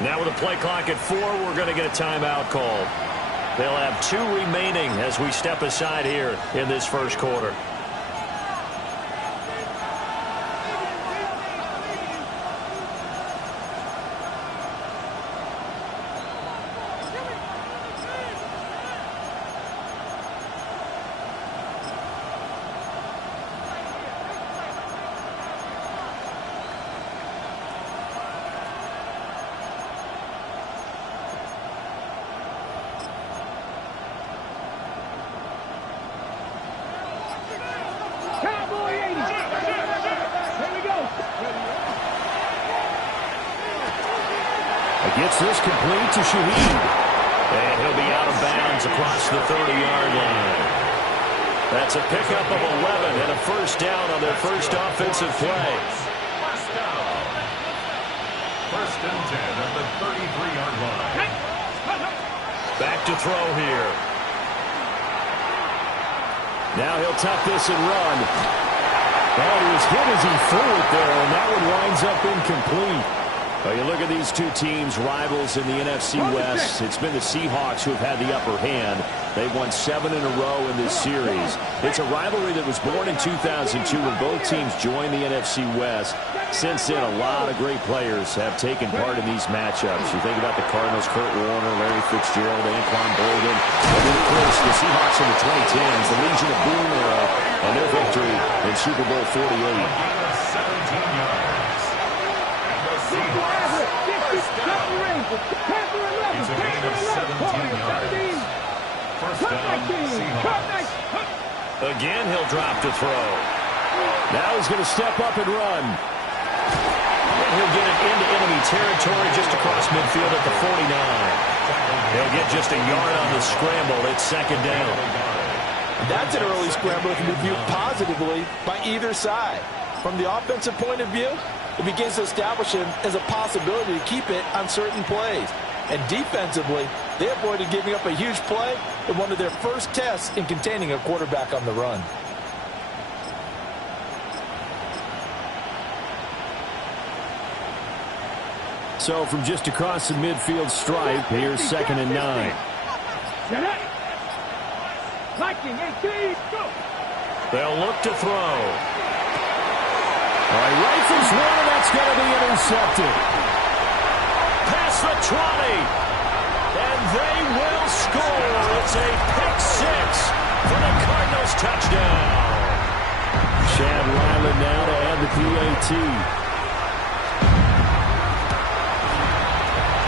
Now with a play clock at 4, we're going to get a timeout call. They'll have 2 remaining as we step aside here in this first quarter. Gets this complete to Shaheed. And he'll be out of bounds across the 30-yard line. That's a pickup of 11 and a first down on their first offensive play. First and 10 at the 33-yard line. Back to throw here. Now he'll tuck this and run. Oh, he was hit as he threw it there, and that one winds up incomplete. Well, you look at these two teams, rivals in the NFC West. It's been the Seahawks who have had the upper hand. They've won 7 in a row in this series. It's a rivalry that was born in 2002 when both teams joined the NFC West. Since then, a lot of great players have taken part in these matchups. You think about the Cardinals, Kurt Warner, Larry Fitzgerald, Anquan Boldin. And then, of course, the Seahawks in the 2010s, the Legion of Boom era, and their victory in Super Bowl 48. 17 yards. It's a gain of 17 yards. First down, Seahawks. Again, he'll drop to throw. Now he's going to step up and run. And he'll get it into enemy territory just across midfield at the 49. He'll get just a yard on the scramble. It's second down. That's an early scramble that can be viewed positively by either side. From the offensive point of view, it begins to establish him as a possibility to keep it on certain plays. And defensively, they avoided giving up a huge play in one of their first tests in containing a quarterback on the run. So from just across the midfield stripe, here's second and 9. They'll look to throw. All right, rifles one, and that's going to be intercepted. Past the 20. And they will score. It's a pick 6 for the Cardinals touchdown. Chad Ryland now to add the PAT.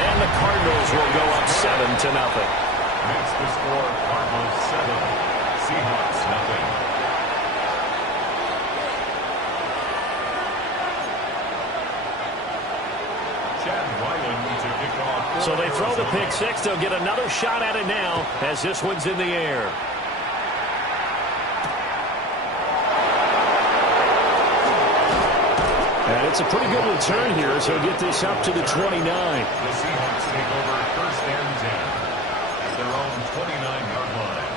And the Cardinals will go up 7-0. Makes the score Cardinals 7, Seahawks nothing. So they throw the pick 6. They'll get another shot at it now as this one's in the air. And it's a pretty good return here, so he'll get this up to the 29. The Seahawks take over first and 10 at their own 29-yard line.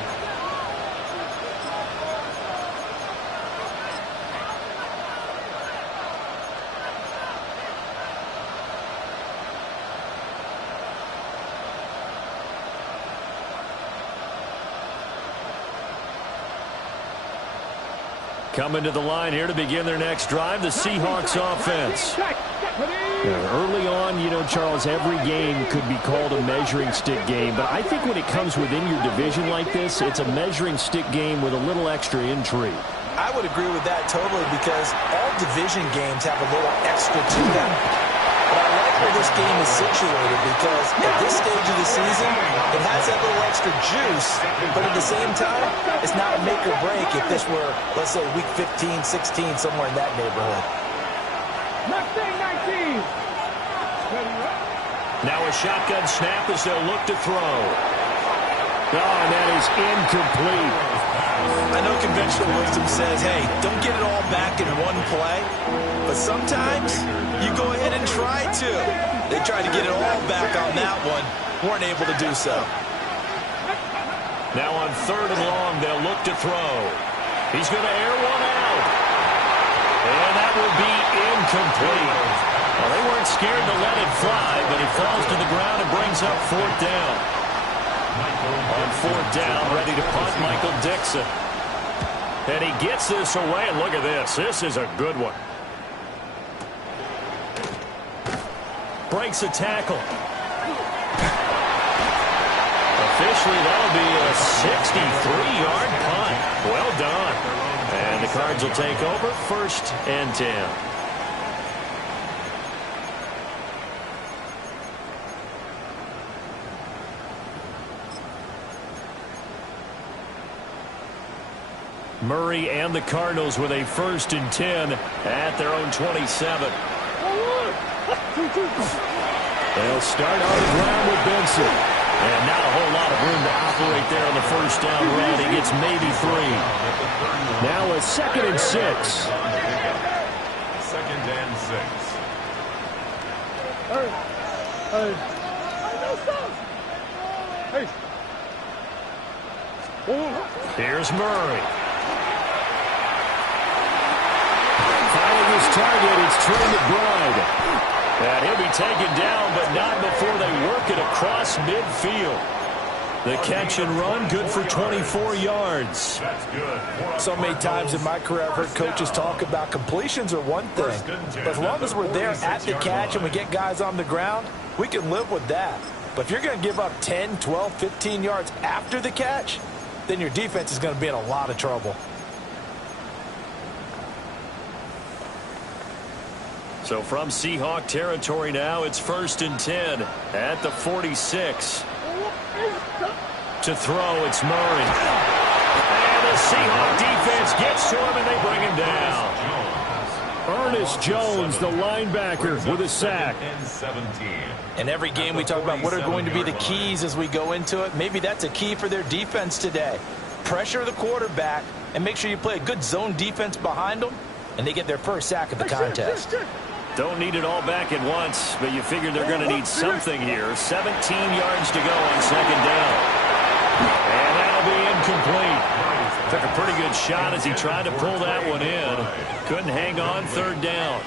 Coming to the line here to begin their next drive, the Seahawks offense. Early on, you know, Charles, every game could be called a measuring stick game, but I think when it comes within your division like this, it's a measuring stick game with a little extra intrigue. I would agree with that totally because all division games have a little extra to them. But I like where this game is situated because at this stage of the season, it has that little extra juice, but at the same time, it's not a make or break if this were, let's say, week 15, 16, somewhere in that neighborhood. Now a shotgun snap as they'll look to throw. Oh, and that is incomplete. I know conventional wisdom says, hey, don't get it all back in one play. But sometimes you go ahead and try to. They tried to get it all back on that one. Weren't able to do so. Now on third and long, they'll look to throw. He's going to air one out. And that will be incomplete. Well, they weren't scared to let it fly, but it falls fourth down. On fourth down, ready to punt, Michael Dixon. And he gets this away, and look at this. This is a good one. Breaks a tackle. Officially, that'll be a 63-yard punt. Well done. And the Cards will take over, 1st and 10. Murray and the Cardinals with a 1st and 10 at their own 27. They'll start on the ground with Benson. And not a whole lot of room to operate there on the 1st down run. He gets maybe 3. Now a 2nd and 6. 2nd and 6. Here's Murray. Finding his target, it's Trey McBride. And he'll be taken down, but not before they work it across midfield. The catch and run, good for 24 yards. That's good. So many times in my career, I've heard coaches talk about completions are one thing. But as long as we're there at the catch and we get guys on the ground, we can live with that. But if you're going to give up 10, 12, 15 yards after the catch, then your defense is going to be in a lot of trouble. So from Seahawk territory now, it's 1st and 10 at the 46. To throw, it's Murray. And the Seahawk defense gets to him, and they bring him down. Ernest Jones, the linebacker, with a sack. In every game we talk about what are going to be the keys as we go into it. Maybe that's a key for their defense today. Pressure the quarterback and make sure you play a good zone defense behind them, and they get their first sack of the contest. Don't need it all back at once, but you figure they're going to need something here. 17 yards to go on 2nd down. And that'll be incomplete. Took a pretty good shot as he tried to pull that one in. Couldn't hang on, 3rd down.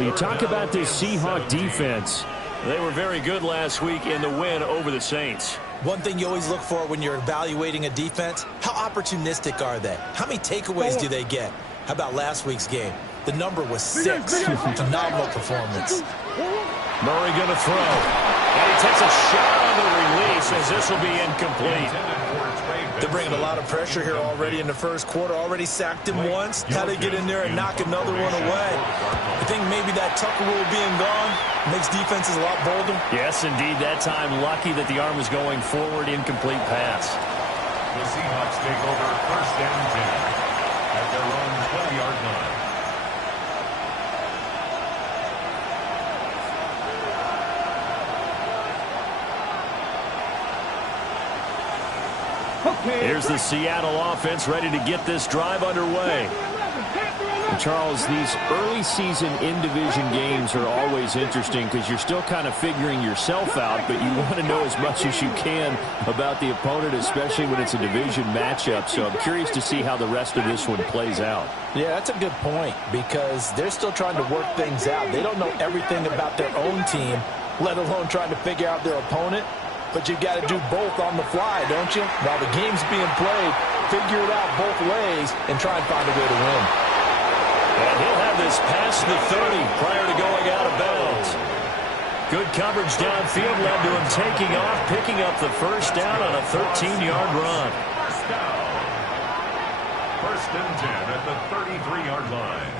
You talk about this Seahawk defense. They were very good last week in the win over the Saints. One thing you always look for when you're evaluating a defense, how opportunistic are they? How many takeaways do they get? How about last week's game? The number was 6. Phenomenal performance. Murray going to throw. And he takes a shot on the release as this will be incomplete. They're bringing a lot of pressure here already in the first quarter. Already sacked him once. How to get in there and knock another one away. I think maybe that Tucker rule being gone makes defenses a lot bolder. Yes, indeed. That time lucky that the arm was going forward. Incomplete pass. The Seahawks take over 1st and 10 at their own 20-yard line. Here's the Seattle offense ready to get this drive underway. And Charles, these early season in-division games are always interesting because you're still kind of figuring yourself out, but you want to know as much as you can about the opponent, especially when it's a division matchup. So I'm curious to see how the rest of this one plays out. Yeah, that's a good point because they're still trying to work things out. They don't know everything about their own team, let alone trying to figure out their opponent. But you got to do both on the fly, don't you? While the game's being played, figure it out both ways and try and find a way to win. And he'll have this past the 30 prior to going out of bounds. Good coverage downfield led to him taking off, picking up the 1st down on a 13-yard run. 1st and 10 at the 33-yard line.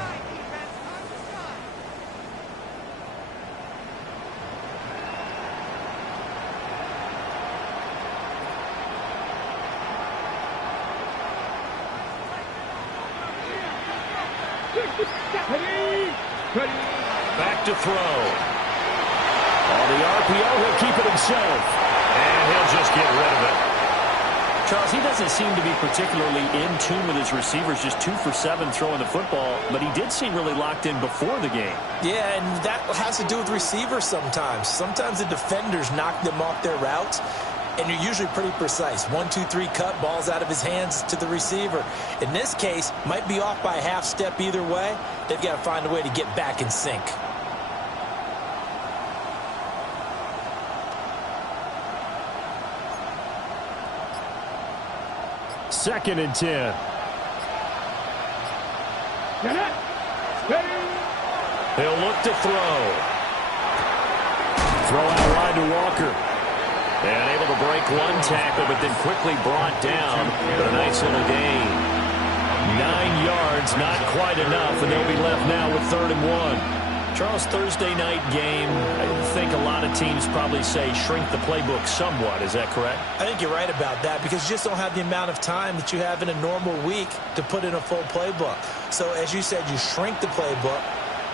Back to throw. On the RPO, he'll keep it himself. And he'll just get rid of it. Charles, he doesn't seem to be particularly in tune with his receivers, just 2 for 7 throwing the football, but he did seem really locked in before the game. Yeah, and that has to do with receivers sometimes. Sometimes the defenders knock them off their routes, and you're usually pretty precise. 1, 2, 3 cut, ball's out of his hands to the receiver. In this case, might be off by a half step either way. They've got to find a way to get back in sync. 2nd and 10. He'll look to throw. Throw out wide to Walker. And able to break one tackle, but then quickly brought down. But a nice little gain. 9 yards, not quite enough, and they'll be left now with 3rd and 1. Charles, Thursday night game, I think a lot of teams probably say shrink the playbook somewhat. Is that correct? I think you're right about that because you just don't have the amount of time that you have in a normal week to put in a full playbook. So, as you said, you shrink the playbook,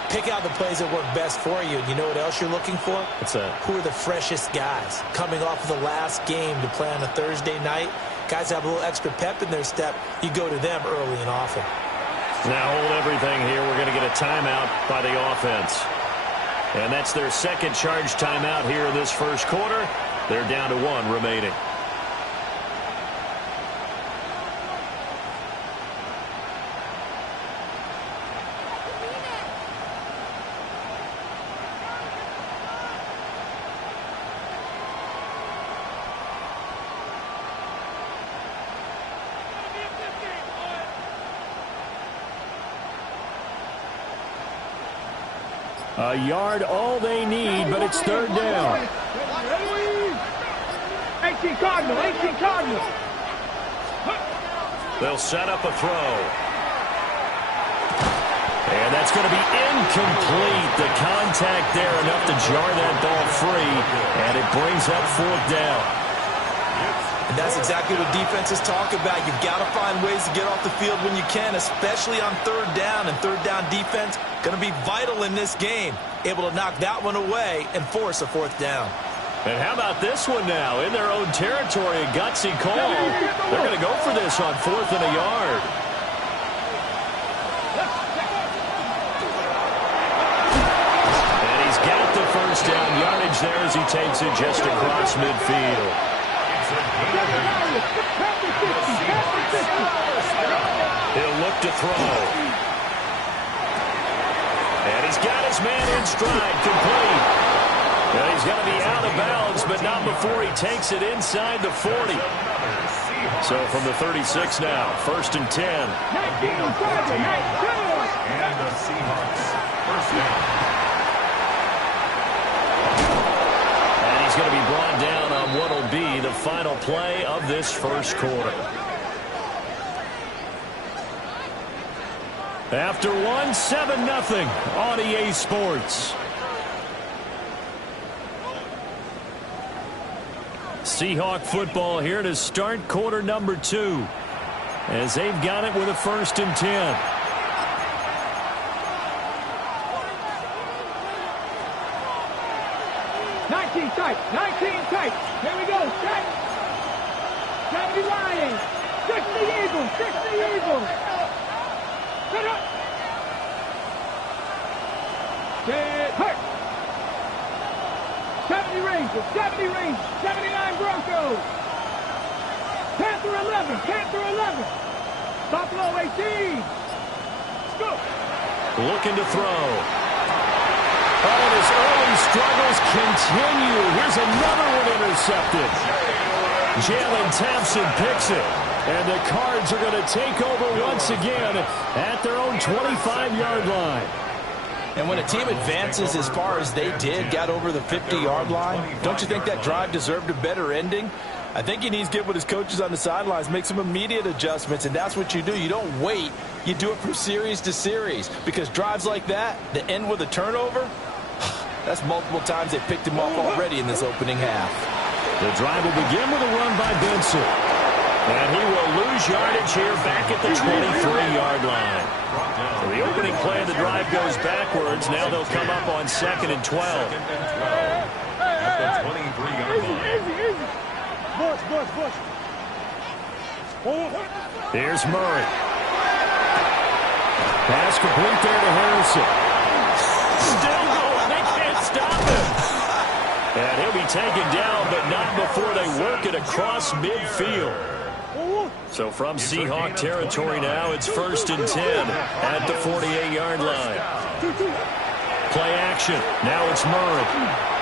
pick out the plays that work best for you. And you know what else you're looking for? What's that? Who are the freshest guys coming off of the last game to play on a Thursday night? Guys have a little extra pep in their step. You go to them early and often. Now hold everything here. We're going to get a timeout by the offense. And that's their 2nd charge timeout here in this 1st quarter. They're down to 1 remaining. A yard all they need, but it's 3rd down. 18 Cardinal. They'll set up a throw. And that's going to be incomplete. The contact there enough to jar that ball free, and it brings up 4th down. And that's exactly what defenses talk about. You've got to find ways to get off the field when you can, especially on 3rd down. And 3rd down defense going to be vital in this game. Able to knock that one away and force a 4th down. And how about this one now? In their own territory, a gutsy call. They're going to go for this on 4th and a yard. And he's got the 1st down yardage there as he takes it just across midfield. He'll look to throw. And he's got his man in stride, complete. And he's going to be out of bounds, but not before he takes it inside the 40. So from the 36 now, 1st and 10. And the Seahawks, 1st down. He's going to be brought down on what will be the final play of this 1st quarter. After 1, 7-0 on EA Sports. Seahawk football here to start quarter number 2 as they've got it with a 1st and 10. Tight. Here we go. Set. 70 Lions. 60 Eagles. Set up. Get hurt. 70 Rangers. 79 Broncos. Panther 11. Buffalo 18. Go. Looking to throw. Oh, and his early struggles continue. Here's another one intercepted. Jalen Thompson picks it. And the Cards are going to take over once again at their own 25-yard line. And when a team advances as far as they did, got over the 50-yard line, don't you think that drive deserved a better ending? I think he needs to get with his coaches on the sidelines, make some immediate adjustments, and that's what you do. You don't wait. You do it from series to series because drives like that end with a turnover, that's multiple times they picked him off already in this opening half. The drive will begin with a run by Benson. And he will lose yardage here back at the 23-yard line. So the opening play of the drive goes backwards. Now they'll come up on 2nd and 12. At the 23-yard line. Bush. Here's Murray. Pass complete there to Harrison. Still going. They can't stop him. And he'll be taken down, but not before they work it across midfield. So from Seahawk territory now, it's 1st and 10 at the 48-yard line. Play action. Now it's Murray.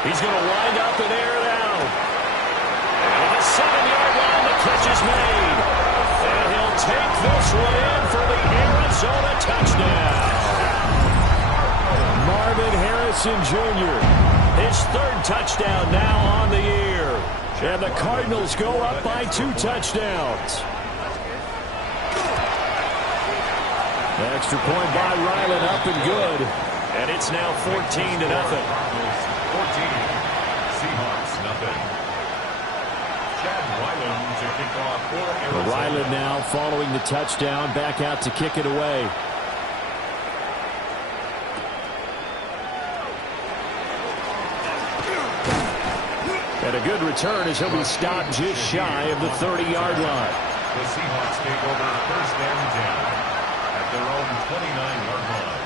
He's going to wind up and air it out. And at the 7-yard line, the catch is made. And take this one in for the Arizona touchdown. Marvin Harrison Jr., his third touchdown now on the year. And the Cardinals go up by 2 touchdowns. The extra point by Ryland up and good. And it's now 14-0. 14. Seahawks, nothing. Chad Ryland to kick off for Arizona. Ryland now following the touchdown, back out to kick it away. And a good return as he'll be stopped just shy of the 30-yard line. The Seahawks take over first and 10 at their own 29-yard line.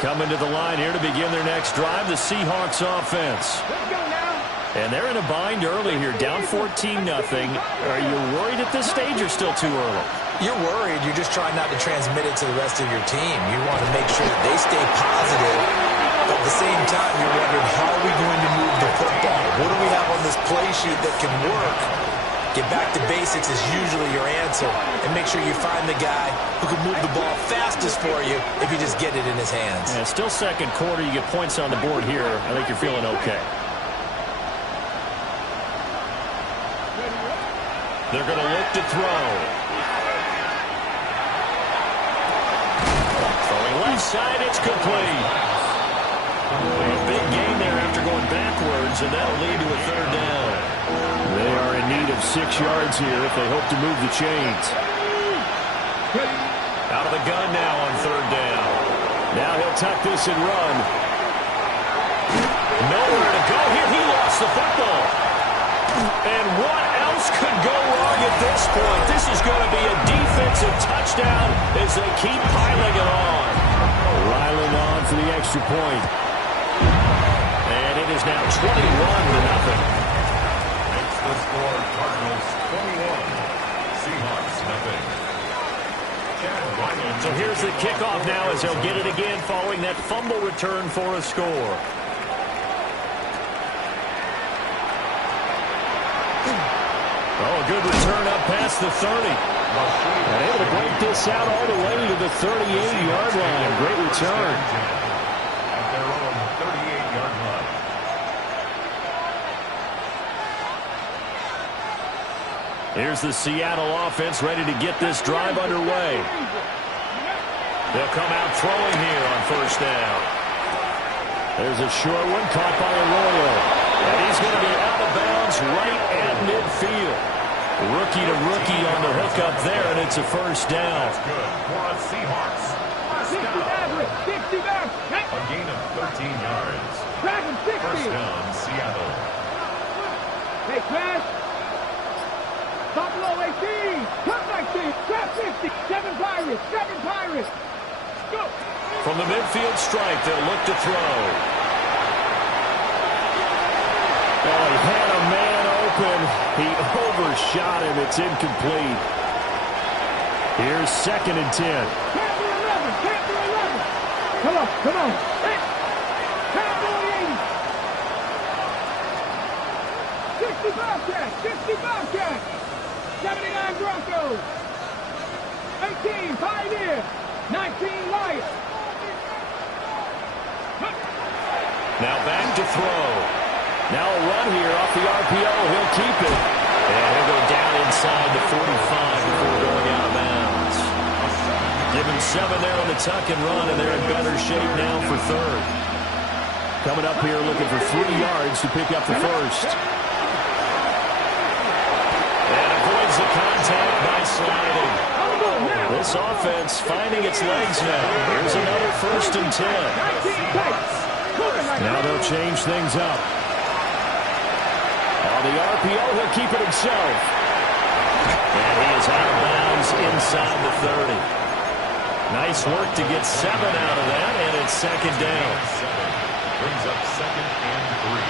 Coming to the line here to begin their next drive, the Seahawks offense. Let's go now. And they're in a bind early here, down 14-0. Are you worried at this stage or still too early? You're worried. You're just trying not to transmit it to the rest of your team. You want to make sure that they stay positive. But at the same time, you're wondering, how are we going to move the football? What do we have on this play sheet that can work? Get back to basics is usually your answer. And make sure you find the guy who can move the ball fastest for you if you just get it in his hands. Yeah, still second quarter. You get points on the board here. I think you're feeling okay. They're going to look to throw. Throwing left side, it's complete. A big gain there after going backwards, and that'll lead to a third down. They are in need of 6 yards here if they hope to move the chains. Out of the gun now on third down. Now he'll tuck this and run. Nowhere to go here. He lost the football. And what else could go wrong at this point? This is going to be a defensive touchdown as they keep piling it on. Ryland on for the extra point. And it is now 21-0. Makes the score Cardinals 21. Seahawks nothing. Chad Ryland. So here's the kickoff now as he'll get it again following that fumble return for a score. Oh, a good return up past the 30. And able to break this out all the way to the 38-yard line. Great return. At their own 38-yard line. Here's the Seattle offense ready to get this drive underway. They'll come out throwing here on first down. There's a short one caught by Arroyo. And he's going to be out of bounds right at midfield. Rookie to rookie on the hook up there, and it's a first down. That's good for a Seahawks. 60 average. 60 back. A gain of 13 yards. Drag him 60. First down, Seattle. Hey, Crash. Top low 18. Cut 19. Trap 50. 7 Pirates. 7 Pirates. Go. From the midfield stripe, they'll look to throw. Oh, he had a man open. He overshot him. It's incomplete. Here's 2nd and 10. Can't be 11. Can't be 11. Come on. Come on. Hey. Can't be 80. 60 Bobcats. 60 Bobcats. 79 Broncos. 18 Pioneer. 19 Lions. Now back to throw. Now a run here off the RPO. He'll keep it. And he'll go down inside the 45 before going out of bounds. Give him 7 there on the tuck and run, and they're in better shape now for third. Coming up here looking for 3 yards to pick up the first. And avoids the contact by sliding. This offense finding its legs now. Here's another 1st and 10. Now they'll change things up. On the RPO, he'll keep it himself. And he is out of bounds inside the 30. Nice work to get 7 out of that, and it's 2nd down. 7 brings up 2nd and 3.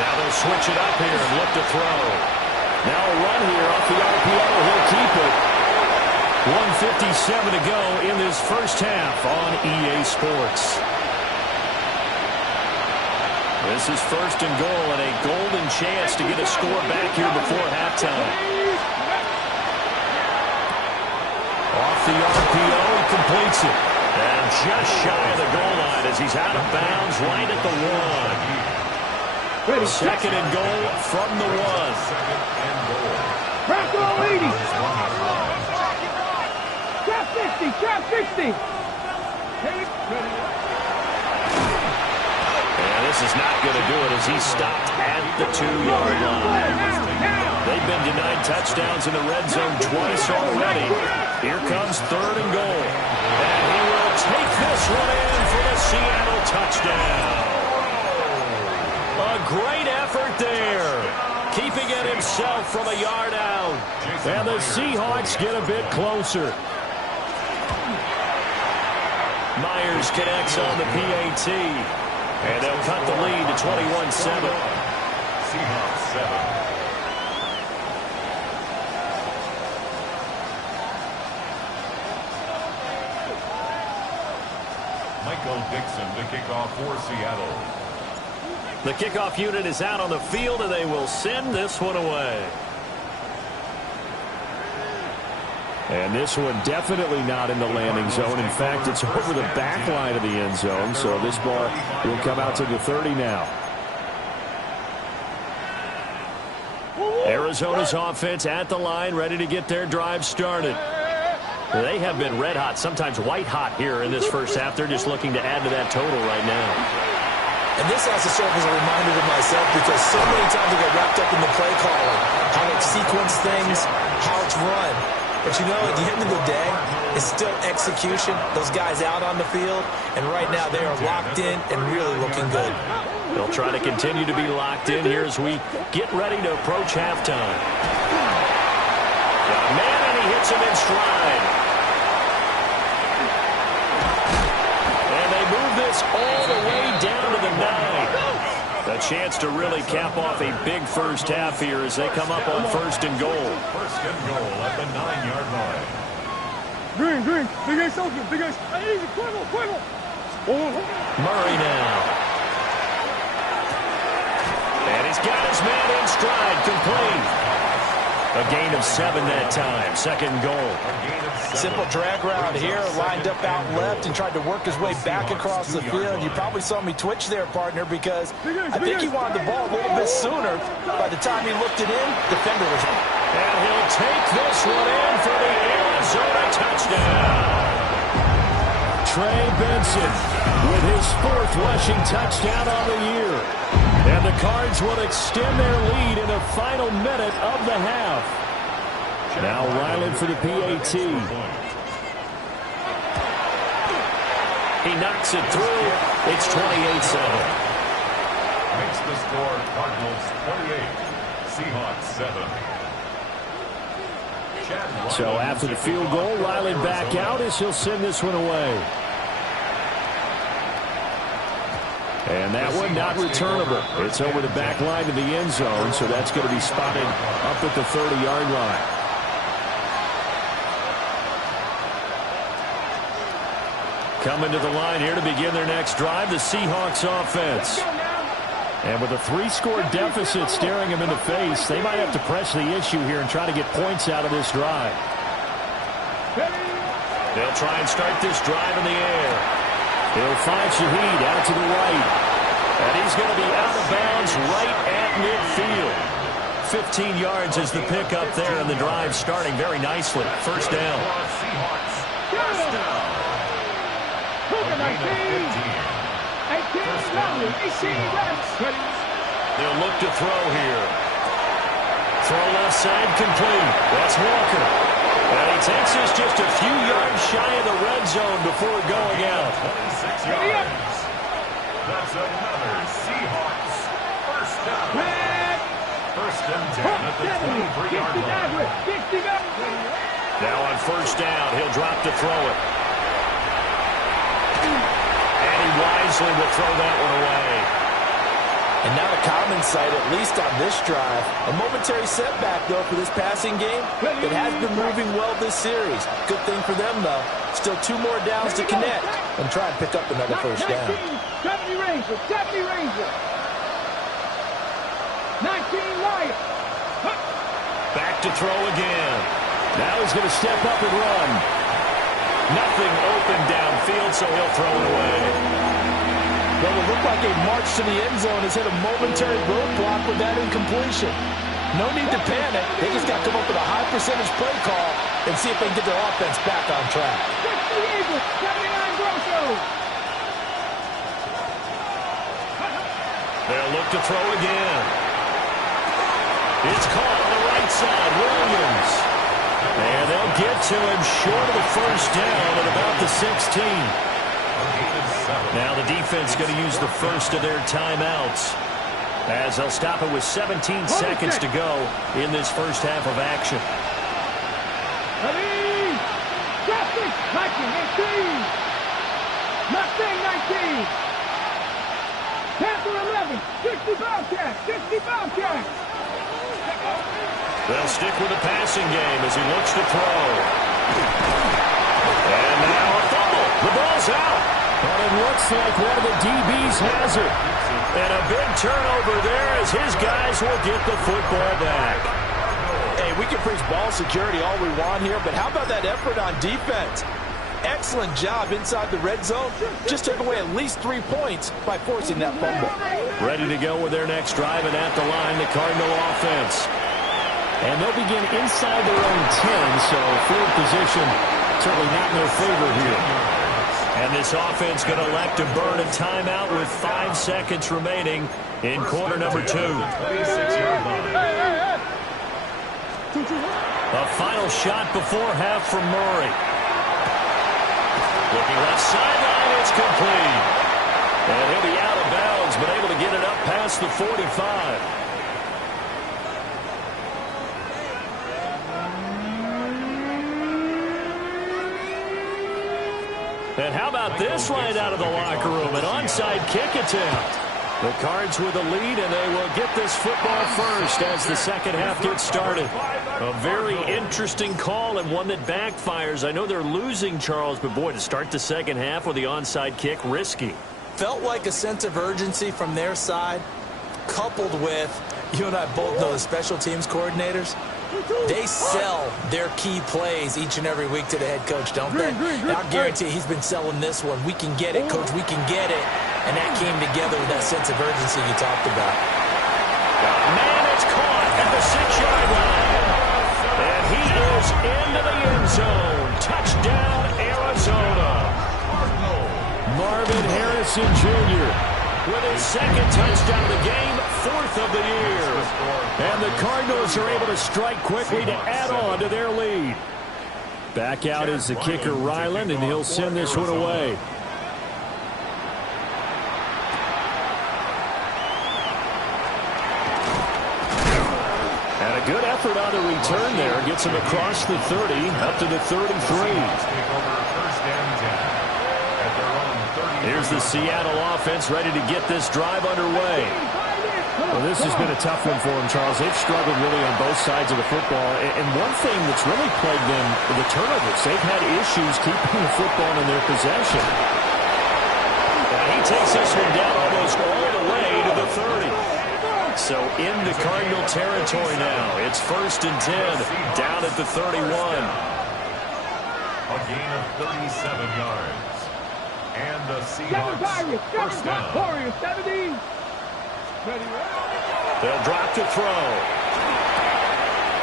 Now they'll switch it up here and look to throw. Now a run here off the RPO. He'll keep it. 1:57 to go in this first half on EA Sports. This is first and goal and a golden chance to get a score back here before halftime. Off the RPO, he completes it. And just shy of the goal line as he's out of bounds right at the 1. Second and goal from the 1. Crack all 80. Trap 60. Trap 60. And this is not going to do it as he's stopped at the 2-yard line. They've been denied touchdowns in the red zone twice already. Here comes third and goal. And he will take this one in for the Seattle touchdown. A great effort there. Keeping it himself from a yard out. And the Seahawks get a bit closer. Myers connects on the PAT. And they'll cut the lead to 21-7. Seahawks 7. Michael Dixon to kick off for Seattle. The kickoff unit is out on the field, and they will send this one away. And this one definitely not in the landing zone. In fact, it's over the back line of the end zone, so this ball will come out to the 30 now. Arizona's offense at the line, ready to get their drive started. They have been red hot, sometimes white hot here in this first half. They're just looking to add to that total right now. And this has to serve as a reminder to myself because so many times I get wrapped up in the play calling, how they sequence things, how it's run. But you know, at the end of the day, it's still execution. Those guys out on the field, and right now they are locked in and really looking good. They'll try to continue to be locked in here as we get ready to approach halftime. Got a man, and he hits him in stride. And they move this all the way down to the 9. A chance to really cap off a big first half here as they come up on first and goal. First and goal at the 9-yard line. Green. Big Ace open. Big Ace. Easy. Quibble. Murray now. And he's got his man in stride, complete. A gain of 7 that time. Second goal. Simple drag route here, lined up out left and tried to work his way back across the field. You probably saw me twitch there, partner, because I think he wanted the ball a little bit sooner. By the time he looked it in, defender was on. And he'll take this one in for the Arizona touchdown. Trey Benson with his 4th rushing touchdown on the year. And the Cards will extend their lead in the final minute of the half. Now Ryland for the PAT. He knocks it through. It's 28-7. Makes the score Cardinals 28, Seahawks 7. So after the field goal, Ryland back out as he'll send this one away. And that one not returnable. It's over the back line to the end zone, so that's going to be spotted up at the 30-yard line. Coming to the line here to begin their next drive, the Seahawks offense. And with a 3-score deficit staring them in the face, they might have to press the issue here and try to get points out of this drive. They'll try and start this drive in the air. He'll find Shaheed out to the right. And he's going to be out of bounds right at midfield. 15 yards is the pickup there, and the drive starting very nicely. First down. They'll look to throw here. Throw left side complete. That's Walker. And he takes us just a few yards shy of the red zone before going out. 26 yards. That's another Seahawks first down. First and 10 at the 23-yard line. Now on first down, he'll drop to throw it. And he wisely will throw that one away. And not a common sight, at least on this drive. A momentary setback, though, for this passing game. It has been moving well this series. Good thing for them, though. Still 2 more downs to connect and try and pick up another first down. 70 Ranger. to throw again. Now he's going to step up and run. Nothing open downfield, so he'll throw it away. Well, it looked like a march to the end zone has hit a momentary roadblock with that incompletion. No need to panic. They just got to come up with a high percentage play call and see if they can get their offense back on track. 79 Grosso. They'll look to throw again. It's caught on the right side. Williams. And they'll get to him short of the first down at about the 16. Now the defense going to use the first of their timeouts, as they'll stop it with 17 seconds to go in this first half of action. Ready? Traffic. Viking 18. Mustang 19. Panther 11. 60 Bobcats. 60 Bobcats. They'll stick with the passing game as he looks to throw. And now a fumble. The ball's out. But it looks like one of the DBs has it. And a big turnover there as his guys will get the football back. Hey, we can preach ball security all we want here, but how about that effort on defense? Excellent job inside the red zone. Just took away at least 3 points by forcing that fumble. Ready to go with their next drive, and at the line, the Cardinal offense. And they'll begin inside their own 10, so field position certainly not in their favor here. And this offense going to elect to burn a timeout with 5 seconds remaining in quarter number 2. A final shot before half from Murray. Looking left sideline, it's complete. And he'll be out of bounds, but able to get it up past the 45. And how about this right out of the locker room? An onside kick attempt. The Cards with a lead, and they will get this football first as the second half gets started. A very interesting call and one that backfires. I know they're losing, Charles, but boy, to start the second half with the onside kick, risky. Felt like a sense of urgency from their side, coupled with, you and I both know the special teams coordinators. They sell their key plays each and every week to the head coach, don't they? And I'll guarantee he's been selling this one. We can get it, coach, we can get it. And that came together with that sense of urgency you talked about. Man, it's caught at the 6-yard line. And he is into the end zone. Touchdown, Arizona. Marvin Harrison Jr. with his second touchdown of the game, 4th of the year. And the Cardinals are able to strike quickly to add on to their lead. Back out is the kicker, Ryland, and he'll send this one away. And a good effort on the return there. Gets him across the 30, up to the 33. Here's the Seattle offense ready to get this drive underway. Well, this has been a tough one for them, Charles. They've struggled really on both sides of the football. And one thing that's really plagued them, the turnovers. They've had issues keeping the football in their possession. And he takes this one down almost all the way to the 30. So into Cardinal territory now. It's 1st and 10, down at the 31. A gain of 37 yards. And the Seahawks first down. Warriors 70. They'll drop to throw.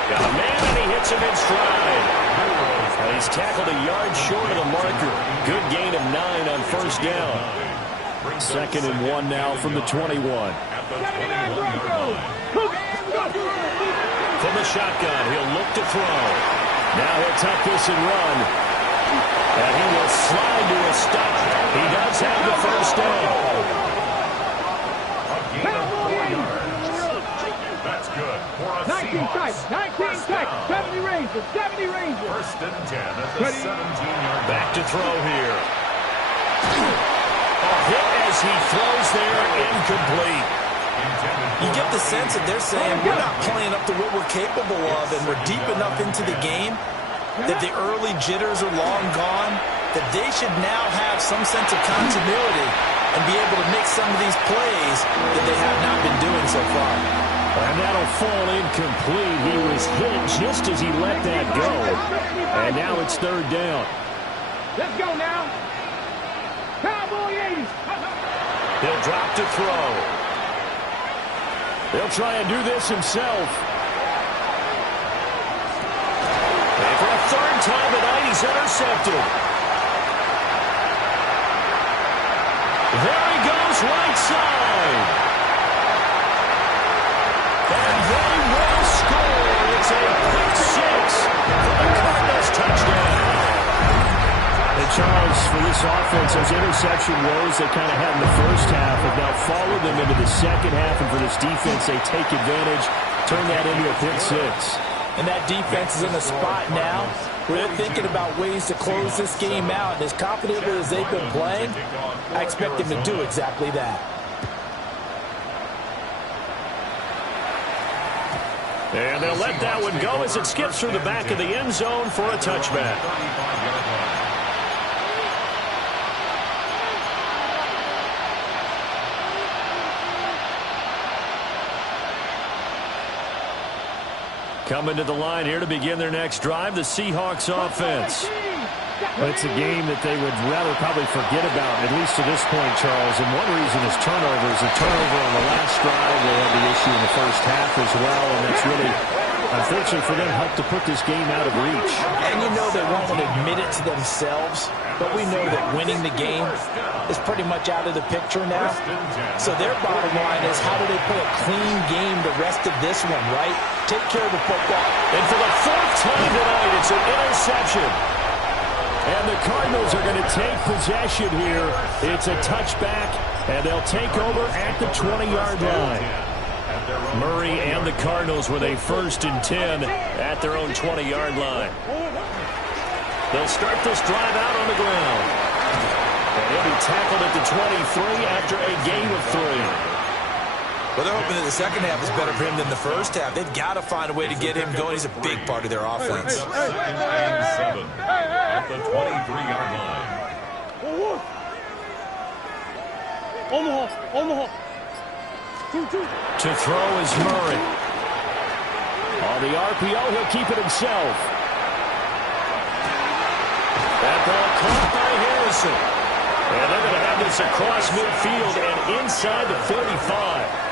Got a man, and he hits him in stride. And he's tackled a yard short of the marker. Good gain of 9 on first down. 2nd and 1 now from the 21. At the 21-yard line. From the shotgun, he'll look to throw. Now he'll tuck this and run. And he will slide to a stop. He does have the first down. That's good for a 19 type, 19 type, 70 Rangers, 70 Rangers. 1st and 10 at the 17-yard. Back to throw here. A hit as he throws there, incomplete. You get the sense that they're saying we're not playing up to what we're capable of, and we're deep enough into the game that the early jitters are long gone, that they should now have some sense of continuity and be able to make some of these plays that they have not been doing so far. And that'll fall incomplete. He was hit just as he let that go. And now it's third down. Let's go now. Cowboy 80. He'll drop to throw. He'll try and do this himself. And for a third time tonight, he's intercepted. There he goes, right side. And they will score. It's a pick six for the Cardinals touchdown. And Charles, for this offense, those interception woes they kind of had in the first half have now followed them into the second half. And for this defense, they take advantage, turn that into a pick six. And that defense is in a spot now where they're thinking about ways to close this game out. And as confidently as they've been playing, I expect them to do exactly that. And they'll let that one go as it skips through the back of the end zone for a touchback. Coming to the line here to begin their next drive, the Seahawks offense. It's a game that they would rather probably forget about, at least to this point, Charles. And one reason is turnovers. A turnover on the last drive. They had the issue in the first half as well, and that's really, unfortunately for them, helped to put this game out of reach. And you know they won't admit it to themselves, but we know that winning the game is pretty much out of the picture now. So their bottom line is, how do they play a clean game the rest of this one, right? Take care of the football. And for the fourth time tonight, it's an interception. And the Cardinals are going to take possession here. It's a touchback, and they'll take over at the 20-yard line. Murray and the Cardinals with a 1st and 10 at their own 20-yard line. They'll start this drive out on the ground. And he'll be tackled at the 23 after a gain of 3. Well, they're hoping that the second half is better for him than the first half. They've got to find a way to get him going. He's a big part of their offense. 2nd and 7 at the 23-yard line. To throw is Murray. On the RPO, he'll keep it himself. That ball caught by Harrison. And they're going to have this across midfield and inside the 35.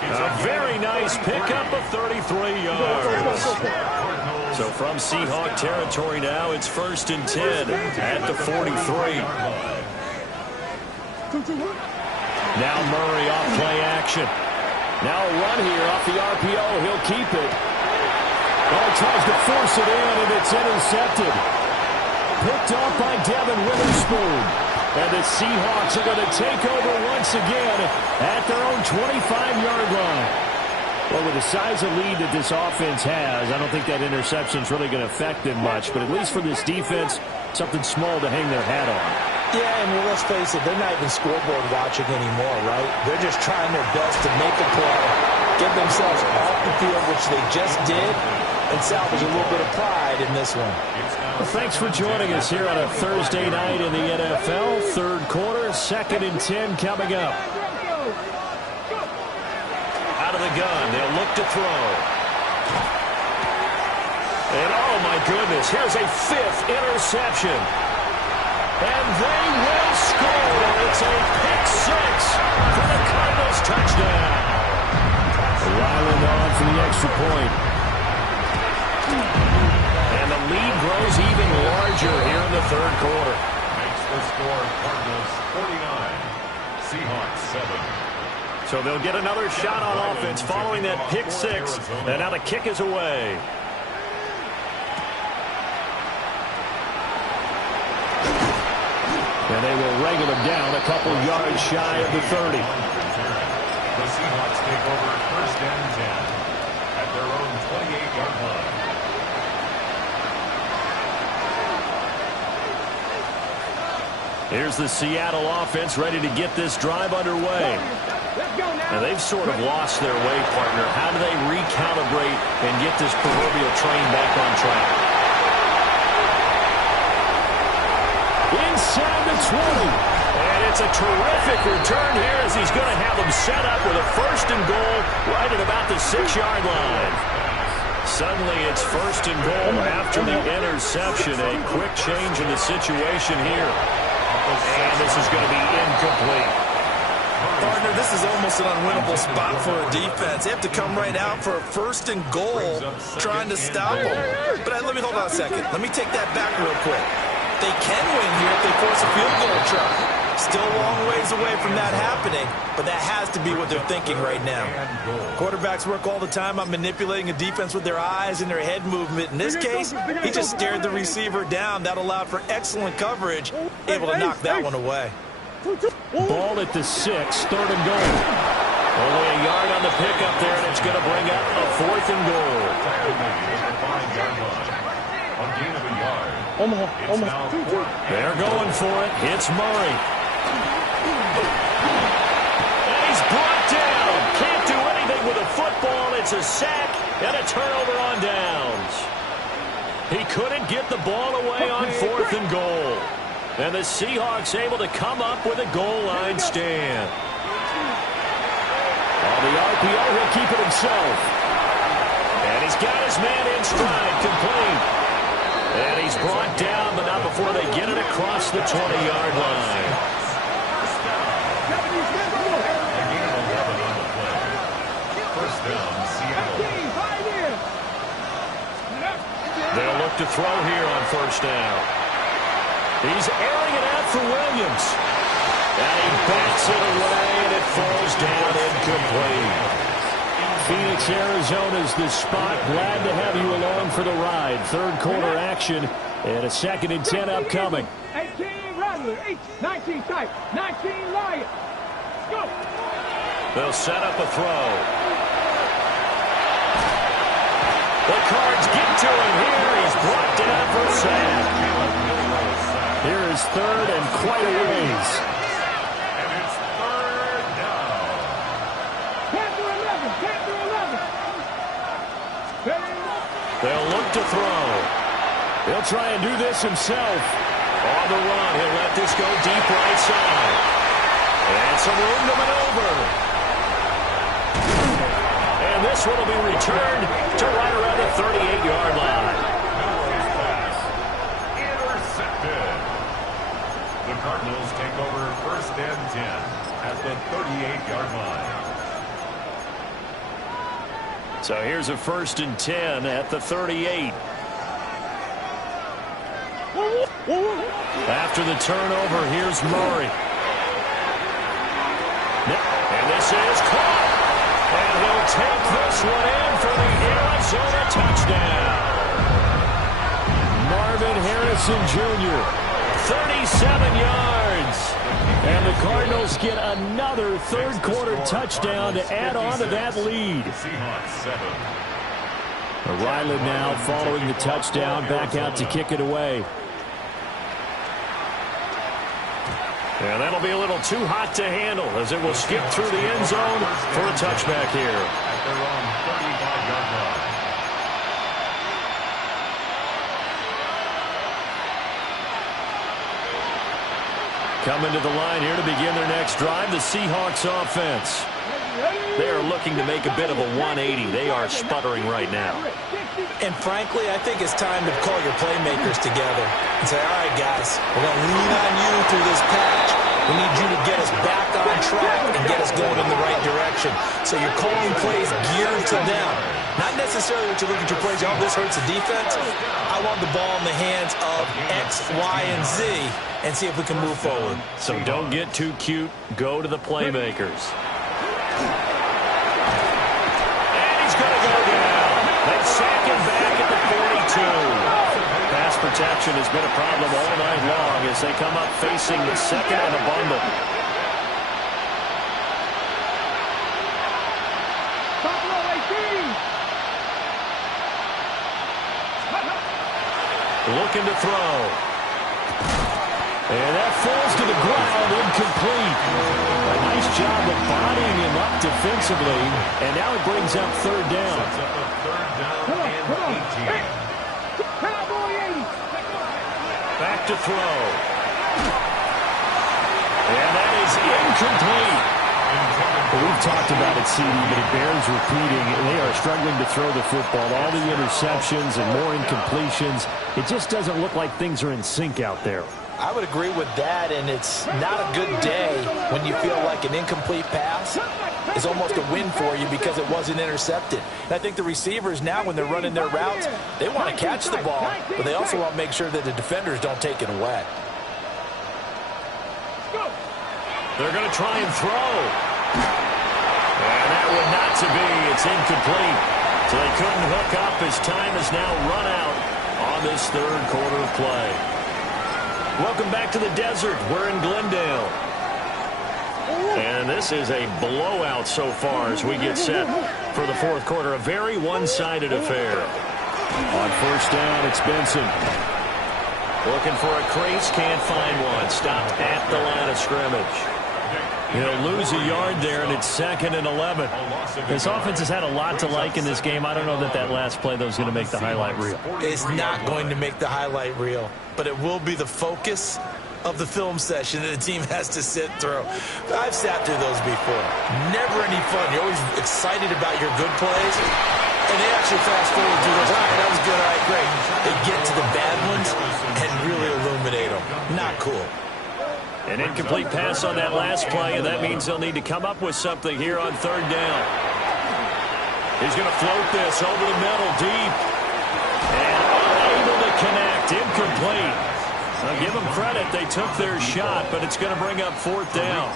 A very nice pickup of 33 yards. So from Seahawk territory now, it's 1st and 10 at the 43. Now Murray off play action. Now a run here off the RPO. He'll keep it. Oh, tries to force it in, and it's intercepted. Picked off by Devin Witherspoon. And the Seahawks are going to take over once again at their own 25-yard line. Well, with the size of lead that this offense has, I don't think that interception is really going to affect them much. But at least for this defense, something small to hang their hat on. Yeah, and let's face it, they're not even scoreboard watching anymore, right? They're just trying their best to make a play, get themselves off the field, which they just did, and salvage a little bit of pride in this one. Well, thanks for joining us here on a Thursday night in the NFL. Third quarter, 2nd and 10 coming up. Out of the gun, they'll look to throw. And oh my goodness, here's a 5th interception. And they will score. It's a pick six for the Cardinals touchdown. Ryland on for the extra point. And the lead grows even larger here in the third quarter. Makes the score Cardinals 49, Seahawks 7. So they'll get another shot on offense following that pick six. And now the kick is away. And they will wrangle him down a couple yards shy of the 30. The Seahawks take over 1st and 10 at their own 28-yard line. Here's the Seattle offense ready to get this drive underway. And they've sort of lost their way, partner. How do they recalibrate and get this proverbial train back on track? Inside the 20. And it's a terrific return here as he's going to have them set up with a 1st and goal right at about the 6-yard line. Suddenly it's 1st and goal after the interception. A quick change in the situation here. And this is going to be incomplete. Partner, this is almost an unwinnable spot for a defense. They have to come right out for a 1st and goal trying to stop them. But let me hold on a second. Let me take that back real quick. They can win here if they force a field goal try. Still a long ways away from that happening, but that has to be what they're thinking right now. Quarterbacks work all the time on manipulating a defense with their eyes and their head movement. In this case, he just stared the receiver down. That allowed for excellent coverage, able to knock that one away. Ball at the 6, 3rd and goal. Only a yard on the pickup there, and it's going to bring up a 4th and goal. They're going for it. It's Murray. And he's brought down. Can't do anything with a football. It's a sack and a turnover on downs. He couldn't get the ball away on 4th and goal. And the Seahawks able to come up with a goal line stand. On the RPO, he'll keep it himself. And he's got his man in stride, complete. And he's brought down, but not before they get it across the 20-yard line. First down, Seattle. They'll look to throw here on 1st down. He's airing it out for Williams. And he bats it away, and it falls down incomplete. Phoenix, Arizona's the spot. Glad to have you along for the ride. 3rd quarter action and a 2nd and 10 upcoming. 18 Rattler, 19 type, 19 Lion. Go. They'll set up a throw. The Cards get to him here. He's brought down for a sack. Here is 3rd and quite a ways. And it's 3rd down. 10 to 11, 10 to 11. They'll look to throw. He'll try and do this himself. On the run, he'll let this go deep right side. And some room to maneuver. And this one will be returned to right around the 38-yard line. Intercepted. The Cardinals take over 1st and 10 at the 38-yard line. So here's a 1st and 10 at the 38. After the turnover, here's Murray. And this is caught. And he'll take this one in for the Arizona touchdown. Marvin Harrison Jr., 37 yards. And the Cardinals get another 3rd quarter touchdown to add on to that lead. Seahawks 7. Ryland now following the touchdown, back out to kick it away. And that'll be a little too hot to handle as it will skip through the end zone for a touchback here. At their own 35-yard line. Coming to the line here to begin their next drive, the Seahawks offense. They are looking to make a bit of a 180. They are sputtering right now. And frankly, I think it's time to call your playmakers together and say, all right, guys, we're going to lean on you through this patch. We need you to get us back on track and get us going in the right direction. So you're calling plays geared to them. Not necessarily what you look at your plays, oh, this hurts the defense. I want the ball in the hands of X, Y, and Z and see if we can move forward. So don't get too cute. Go to the playmakers. And he's going to go down. They sack him back at the 42. Pass protection has been a problem all night long as they come up facing the 2nd and a bundle. Looking to throw. And that falls to the ground, incomplete. A nice job of bodying him up defensively, and now it brings up 3rd down. Sets up a 3rd down and 18. Back to throw. And that incomplete. Well, we've talked about it, CD, but it bears repeating. They are struggling to throw the football. All the interceptions and more incompletions. It just doesn't look like things are in sync out there. I would agree with that, and it's not a good day when you feel like an incomplete pass is almost a win for you because it wasn't intercepted. And I think the receivers now, when they're running their routes, they want to catch the ball, but they also want to make sure that the defenders don't take it away. They're going to try and throw. And that one not to be. It's incomplete. So they couldn't hook up as time has now run out on this third quarter of play. Welcome back to the desert. We're in Glendale. And this is a blowout so far as we get set for the fourth quarter. A very one-sided affair. On first down, it's Benson. Looking for a crease, can't find one. Stopped at the line of scrimmage. He'll lose a yard there, and it's 2nd and 11. This offense has had a lot to like in this game. I don't know that that last play, though, is going to make the highlight reel. It's not going to make the highlight reel, but it will be the focus of the film session that the team has to sit through. I've sat through those before. Never any fun. You're always excited about your good plays, and they actually fast forward through those. All right, that was good. All right, great. They get to the bad ones and really illuminate them. Not cool. An incomplete pass on that last play, and that means they'll need to come up with something here on third down. He's going to float this over the middle, deep. And unable to connect. Incomplete. I'll give them credit. They took their shot, but it's going to bring up fourth down.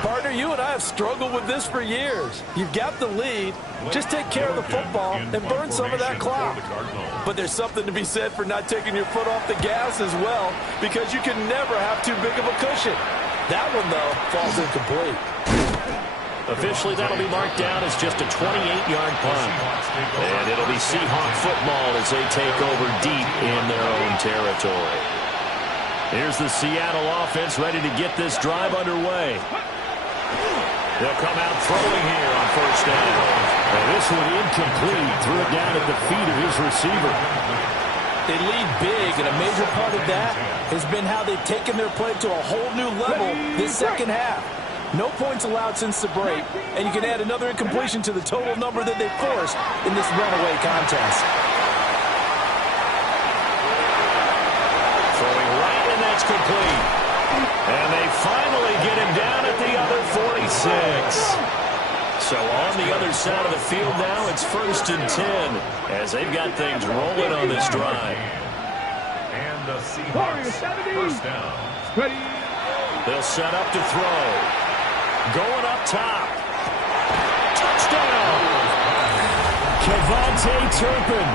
Partner, you and I have struggled with this for years. You've got the lead. Just take care of the football and burn some of that clock. But there's something to be said for not taking your foot off the gas as well, because you can never have too big of a cushion. That one, though, falls incomplete. Officially, that'll be marked down as just a 28-yard punt. And it'll be Seahawk football as they take over deep in their own territory. Here's the Seattle offense ready to get this drive underway. They'll come out throwing here on first down. And this one incomplete. Threw it down at the feet of his receiver. They lead big, and a major part of that has been how they've taken their play to a whole new level this second half. No points allowed since the break, and you can add another incompletion to the total number that they forced in this runaway contest. Throwing right, and that's complete. And they finally get him down at the other 46. So on the other side of the field now, it's 1st and 10 as they've got things rolling on this drive. And the Seahawks first down. They'll set up to throw. Going up top. Touchdown! Kevontae Turpin,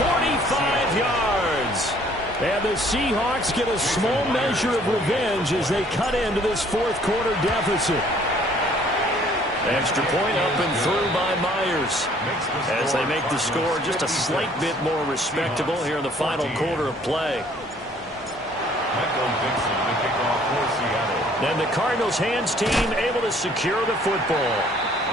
45 yards. And the Seahawks get a small measure of revenge as they cut into this fourth quarter deficit. Extra point up and through by Myers as they make the score just a slight bit more respectable here in the final quarter of play. Then the Cardinals' hands team able to secure the football.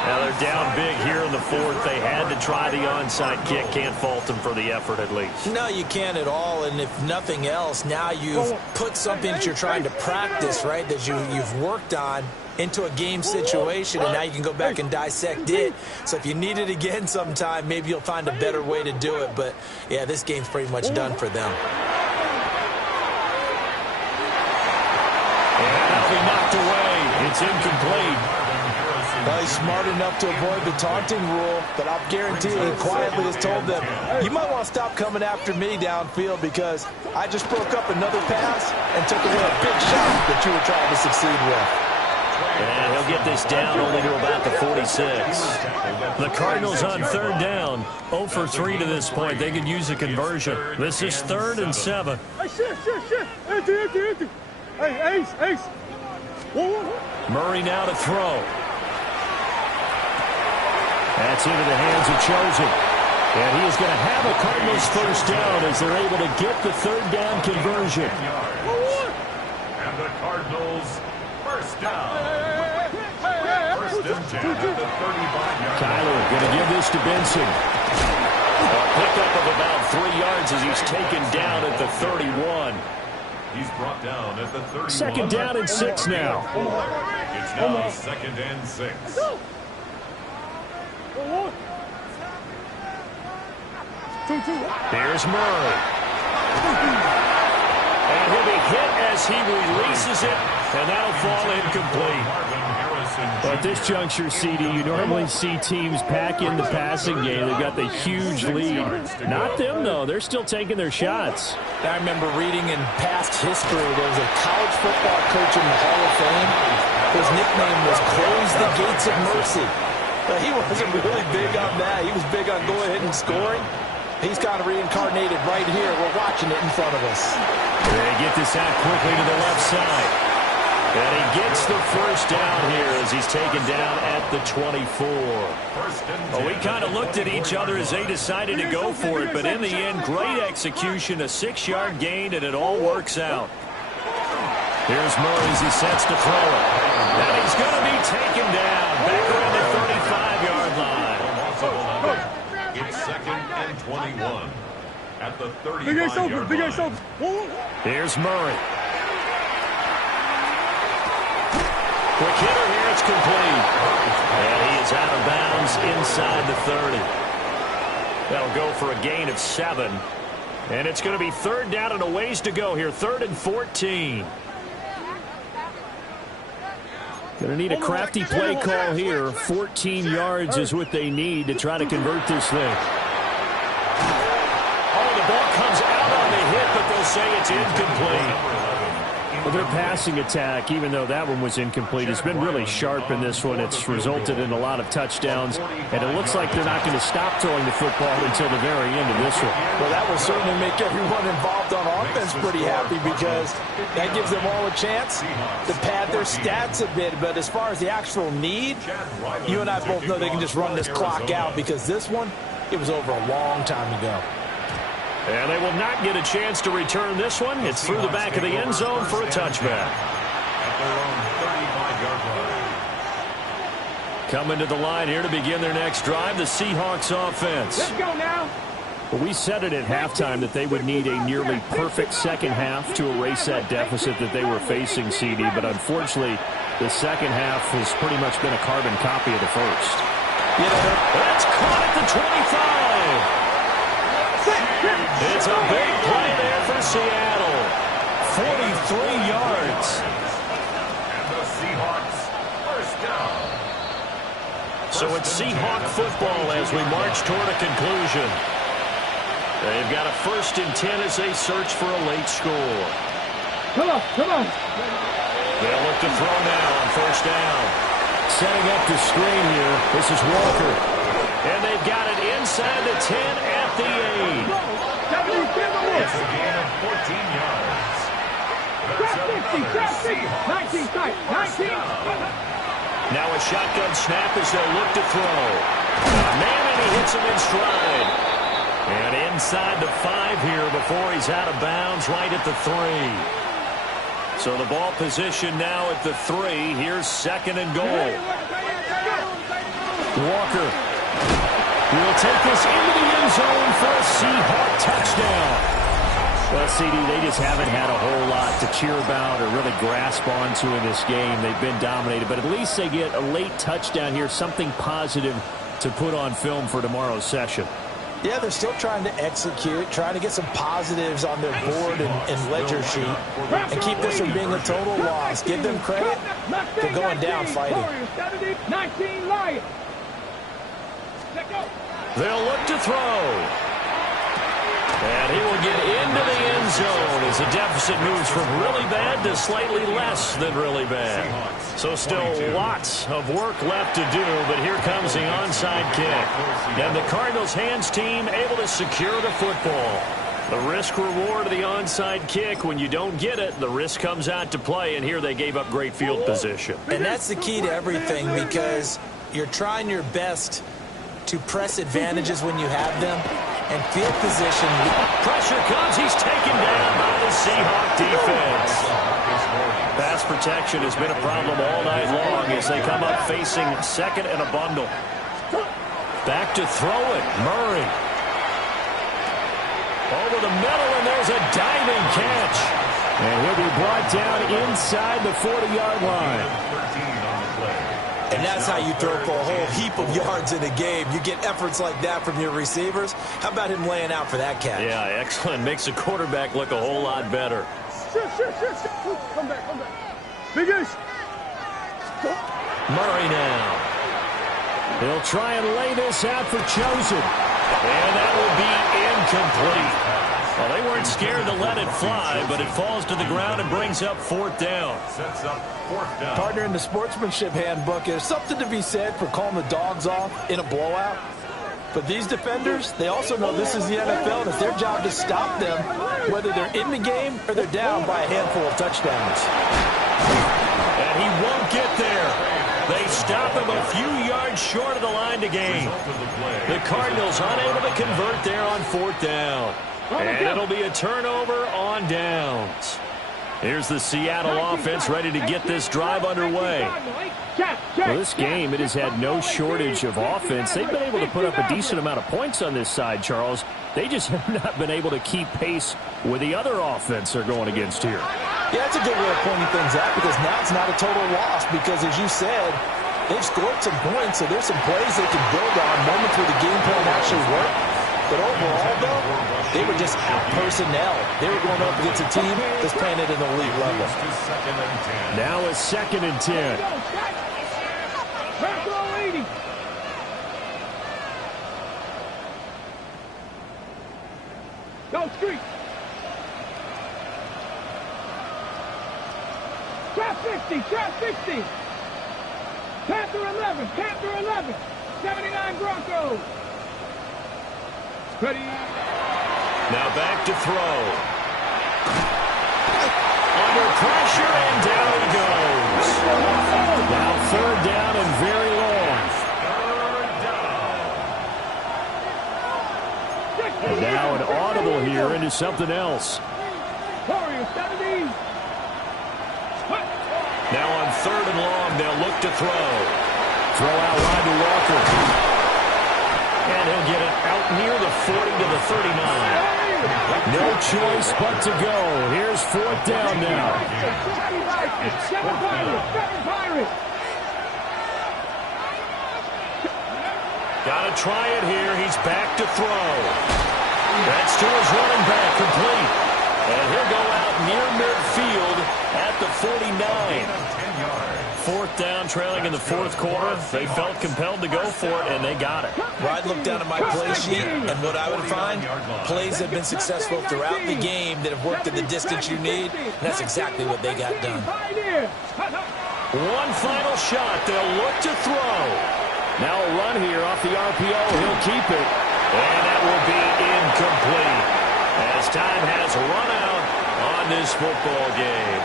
Now they're down big here in the fourth. They had to try the onside kick. Can't fault them for the effort at least. No, you can't at all. And if nothing else, now you've put something that you're trying to practice, right, that you've worked on into a game situation, and now you can go back and dissect it. So if you need it again sometime, maybe you'll find a better way to do it. But, yeah, this game's pretty much done for them. Knocked away. It's incomplete. Well, he's smart enough to avoid the taunting rule, but I'll guarantee he quietly has told them, you might want to stop coming after me downfield because I just broke up another pass and took away a big shot that you were trying to succeed with. And he'll get this down only to about the 46. The Cardinals on third down, 0 for 3 to this point. They could use a conversion. This is 3rd and 7. Hey, Ace. Murray now to throw. That's into the hands of Chosen. And he is going to have a Cardinals first down as they're able to get the third down conversion. And the Cardinals first down. First and 10 at the 35-yard. Kyler going to give this to Benson. A pickup of about 3 yards as he's taken down at the 31. He's brought down at the 31. Second down and 6 now. It's now 2nd and 6. Here's Murray. And he'll be hit as he releases it, and that'll fall incomplete. But at this juncture, CD, you normally see teams pack in the passing game. They've got the huge lead. Not them, though. They're still taking their shots. I remember reading in past history, there was a college football coach in the Hall of Fame. His nickname was Close the Gates of Mercy. He wasn't really big on that. He was big on going ahead and scoring. He's kind of reincarnated right here. We're watching it in front of us. They get this out quickly to the left side. And he gets the first down here as he's taken down at the 24. Well, we kind of looked at each other as they decided to go for it, but in the end, great execution, a 6-yard gain, and it all works out. Here's Murray as he sets to throw it. And he's going to be taken down back around the 35-yard line. It's 2nd and 21 at the 35-yard line. Here's Murray. Quick hitter here, it's complete. And he is out of bounds inside the 30. That'll go for a gain of 7. And it's going to be 3rd down and a ways to go here. 3rd and 14. Going to need a crafty play call here. 14 yards is what they need to try to convert this thing. Oh, the ball comes out on the hit, but they'll say it's incomplete. Well, their passing attack, even though that one was incomplete, has been really sharp in this one. It's resulted in a lot of touchdowns, and it looks like they're not going to stop throwing the football until the very end of this one. Well, that will certainly make everyone involved on offense pretty happy because that gives them all a chance to pad their stats a bit. But as far as the actual need, you and I both know they can just run this clock out because this one, it was over a long time ago. And they will not get a chance to return this one. It's through the back of the end zone for a touchback. At their own 35-yard line. Coming to the line here to begin their next drive, the Seahawks offense. Let's go now. Well, we said it at halftime that they would need a nearly perfect second half to erase that deficit that they were facing, CD. But unfortunately, the second half has pretty much been a carbon copy of the first. That's caught at the 25. It's a big play there for Seattle. 43 yards. And the Seahawks first down. So it's Seahawk football as we march toward a conclusion. They've got a 1st and 10 as they search for a late score. Come on, come on. They'll look to throw now on 1st down. Setting up the screen here. This is Walker. And they've got it inside the 10 at the 8. It's a gain of 14 yards. That's 19 tight, 19. Now a shotgun snap as they'll look to throw. Man, and he hits him in stride. And inside the 5 here before he's out of bounds right at the 3. So the ball position now at the 3. Here's 2nd and goal. Walker will take this into the end zone for a Seahawk touchdown. Well, CD, they just haven't had a whole lot to cheer about or really grasp onto in this game. They've been dominated, but at least they get a late touchdown here, something positive to put on film for tomorrow's session. Yeah, they're still trying to execute, trying to get some positives on their board and ledger sheet and keep this from being a total loss. Give them credit. They're going down fighting. 19 Lions. They'll look to throw. And he will get into the end zone as the deficit moves from really bad to slightly less than really bad. So still lots of work left to do, but here comes the onside kick. And the Cardinals' hands team able to secure the football. The risk-reward of the onside kick, when you don't get it, the risk comes out to play, and here they gave up great field position. And that's the key to everything because you're trying your best to press advantages when you have them. And field position. Pressure comes. He's taken down by the Seahawk defense. Pass protection has been a problem all night long as they come up facing 2nd and a bundle. Back to throw it. Murray. Over the middle, and there's a diving catch. And he'll be brought down inside the 40-yard line. 13 on the play. And that's how you throw for a whole heap of yards in a game. You get efforts like that from your receivers. How about him laying out for that catch? Yeah, excellent. Makes the quarterback look a whole lot better. Sure. Come back. Biggest. Murray now. He'll try and lay this out for Chosen. And that will be incomplete. Well, they weren't scared to let it fly, but it falls to the ground and brings up 4th down. Sets up 4th down. Partner, in the sportsmanship handbook, there's something to be said for calling the dogs off in a blowout. But these defenders, they also know this is the NFL, and it's their job to stop them, whether they're in the game or they're down by a handful of touchdowns. And he won't get there. They stop him a few yards short of the line to gain. The Cardinals unable to convert there on 4th down. And it'll be a turnover on downs. Here's the Seattle offense ready to get this drive underway. Well, this game, it has had no shortage of offense. They've been able to put up a decent amount of points on this side, Charles. They just have not been able to keep pace with the other offense they're going against here. Yeah, that's a good way of pointing things out, because now it's not a total loss, because as you said, they've scored some points, so there's some plays they can build on, moments where the game plan actually worked. But overall, though, they were just out personnel. They were going up against a team that's playing at an elite level. Now a 2nd and 10. Back row 80. Go street. Trap 60. Panther 11. 79 Broncos. Ready. Now back to throw. Under pressure, and down he goes. Now 3rd down and very long. And now an audible here into something else. Warriors 70. Now on 3rd and long, they'll look to throw. Throw out wide to Walker. And he'll get it out near the 40 to the 39. No choice but to go. Here's 4th down now. 7 Pirates. Got to try it here. He's back to throw. That's to his running back, complete. And he'll go out near midfield at the 49. 4th down, trailing in the 4th quarter. They felt compelled to go for it, and they got it. Well, I'd look down at my play sheet, and what I would find, plays have been successful throughout the game that have worked in the distance you need, and that's exactly what they got done. One final shot. They'll look to throw. Now a run here off the RPO. He'll keep it, and that will be incomplete as time has run out on this football game.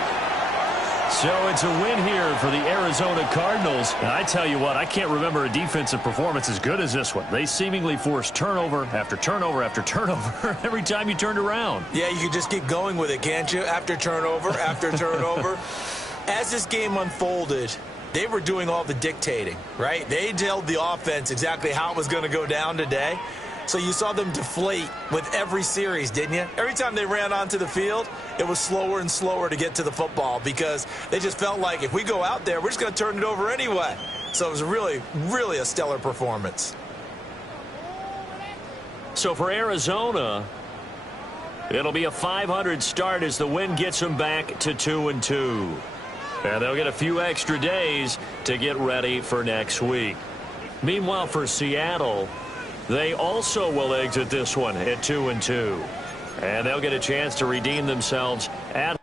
So it's a win here for the Arizona Cardinals. And I tell you what, I can't remember a defensive performance as good as this one. They seemingly forced turnover after turnover after turnover every time you turned around. Yeah, you can just keep going with it, can't you? After turnover, after turnover. As this game unfolded, they were doing all the dictating, right? They told the offense exactly how it was going to go down today. So you saw them deflate with every series, didn't you? Every time they ran onto the field, it was slower and slower to get to the football because they just felt like if we go out there, we're just going to turn it over anyway. So it was really, really a stellar performance. So for Arizona, it'll be a 500 start as the win gets them back to 2-2. And they'll get a few extra days to get ready for next week. Meanwhile, for Seattle, they also will exit this one at 2-2. And they'll get a chance to redeem themselves at